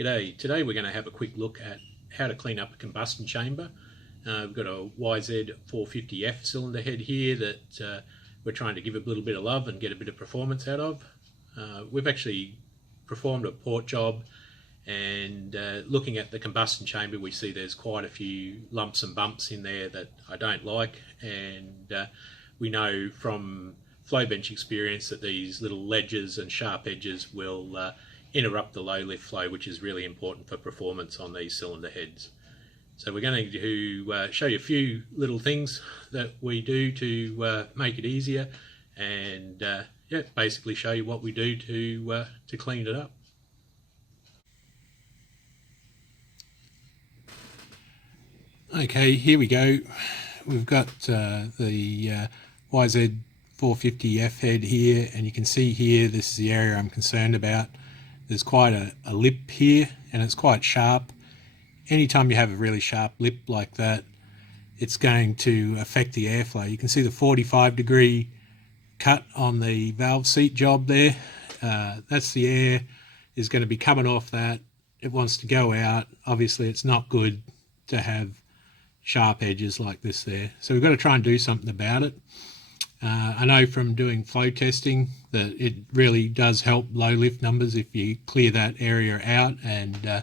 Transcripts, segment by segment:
G'day. Today we're going to have a quick look at how to clean up a combustion chamber. We've got a YZ450F cylinder head here that we're trying to give a little bit of love and get a bit of performance out of. We've actually performed a port job, and looking at the combustion chamber we see there's quite a few lumps and bumps in there that I don't like, and we know from flow bench experience that these little ledges and sharp edges will interrupt the low lift flow, which is really important for performance on these cylinder heads. So we're going to show you a few little things that we do to make it easier, and basically show you what we do to clean it up. Okay, here we go. We've got the YZ450F head here, and you can see here this is the area I'm concerned about. There's quite a lip here, and it's quite sharp. Anytime you have a really sharp lip like that, it's going to affect the airflow. You can see the 45-degree cut on the valve seat job there. That's the air is going to be coming off that. It wants to go out. Obviously it's not good to have sharp edges like this there. So we've got to try and do something about it. I know from doing flow testing that it really does help low lift numbers if you clear that area out and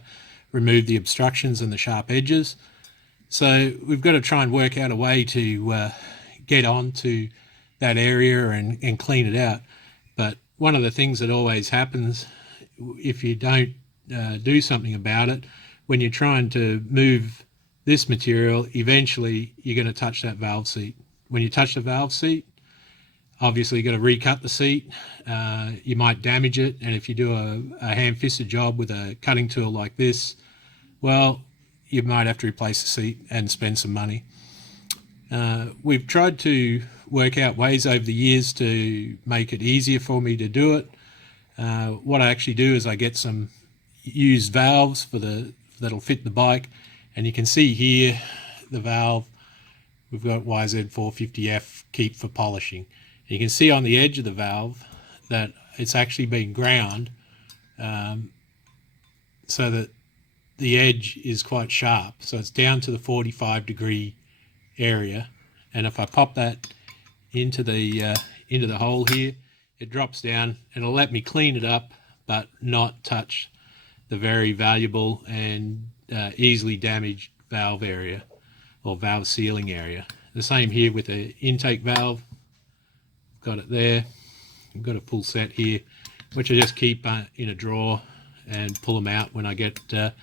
remove the obstructions and the sharp edges. So we've got to try and work out a way to get onto that area and clean it out. But one of the things that always happens if you don't do something about it, when you're trying to move this material, eventually you're going to touch that valve seat. When you touch the valve seat, obviously you've got to recut the seat. You might damage it, and if you do a hand-fisted job with a cutting tool like this, well, you might have to replace the seat and spend some money. We've tried to work out ways over the years to make it easier for me to do it. What I actually do is I get some used valves that'll fit the bike, and you can see here the valve. We've got YZ450F keep for polishing. You can see on the edge of the valve that it's actually been ground so that the edge is quite sharp. So it's down to the 45-degree area, and if I pop that into the hole here, it drops down and it'll let me clean it up but not touch the very valuable and easily damaged valve area or valve sealing area. The same here with the intake valve. Got it there. I've got a full set here, which I just keep in a drawer and pull them out when I get a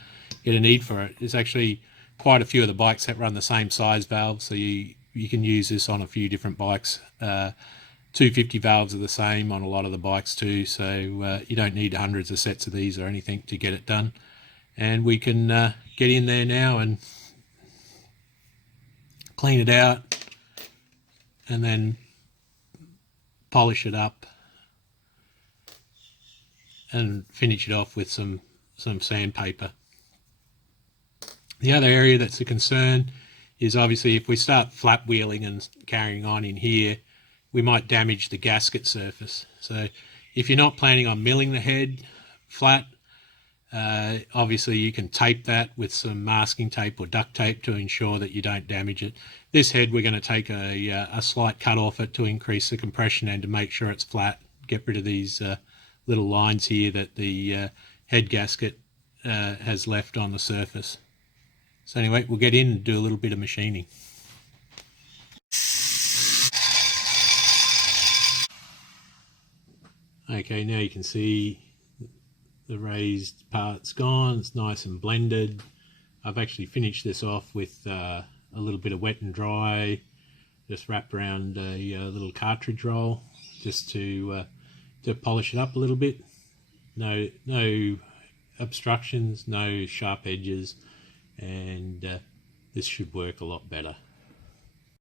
need for it. There's actually quite a few of the bikes that run the same size valve, so you can use this on a few different bikes. 250 valves are the same on a lot of the bikes too, so you don't need hundreds of sets of these or anything to get it done. And we can get in there now and clean it out and then polish it up and finish it off with some sandpaper. The other area that's a concern is obviously if we start flap wheeling and carrying on in here, we might damage the gasket surface. So if you're not planning on milling the head flat, obviously you can tape that with some masking tape or duct tape to ensure that you don't damage it. This head we're going to take a slight cut off it to increase the compression and to make sure it's flat, get rid of these little lines here that the head gasket has left on the surface. So anyway, we'll get in and do a little bit of machining. Okay, now you can see the raised part's gone. It's nice and blended. I've actually finished this off with a little bit of wet and dry, just wrapped around a little cartridge roll just to polish it up a little bit. No obstructions, no sharp edges, and this should work a lot better.